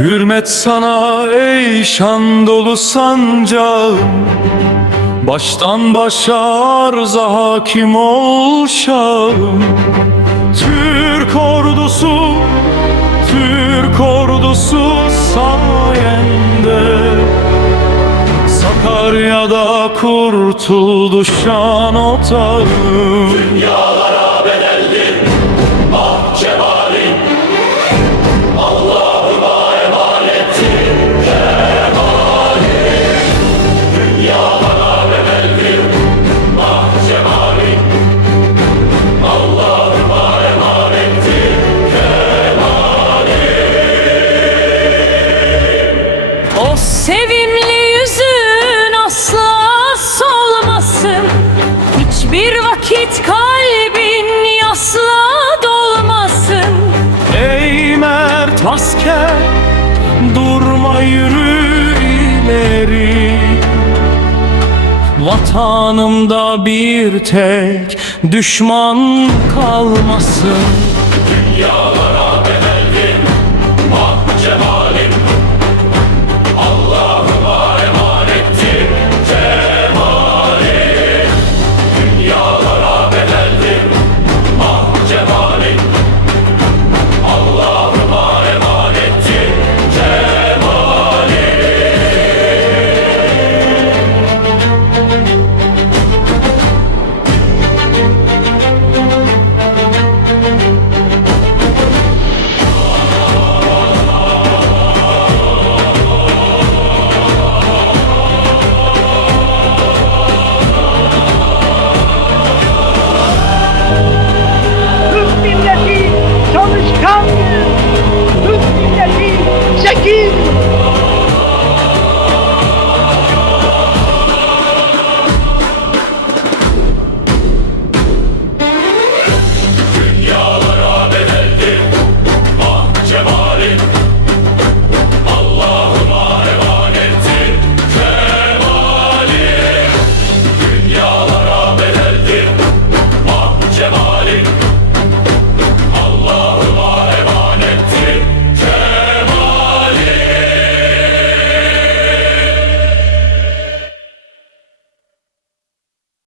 Hürmet sana ey şan dolu sancağım. Baştan başa arza hakim ol şahım. Türk ordusu, Türk ordusu sayende. Sakarya'da kurtuldu şan otağım. Dünyalara Vatanımda bir tek düşman kalmasın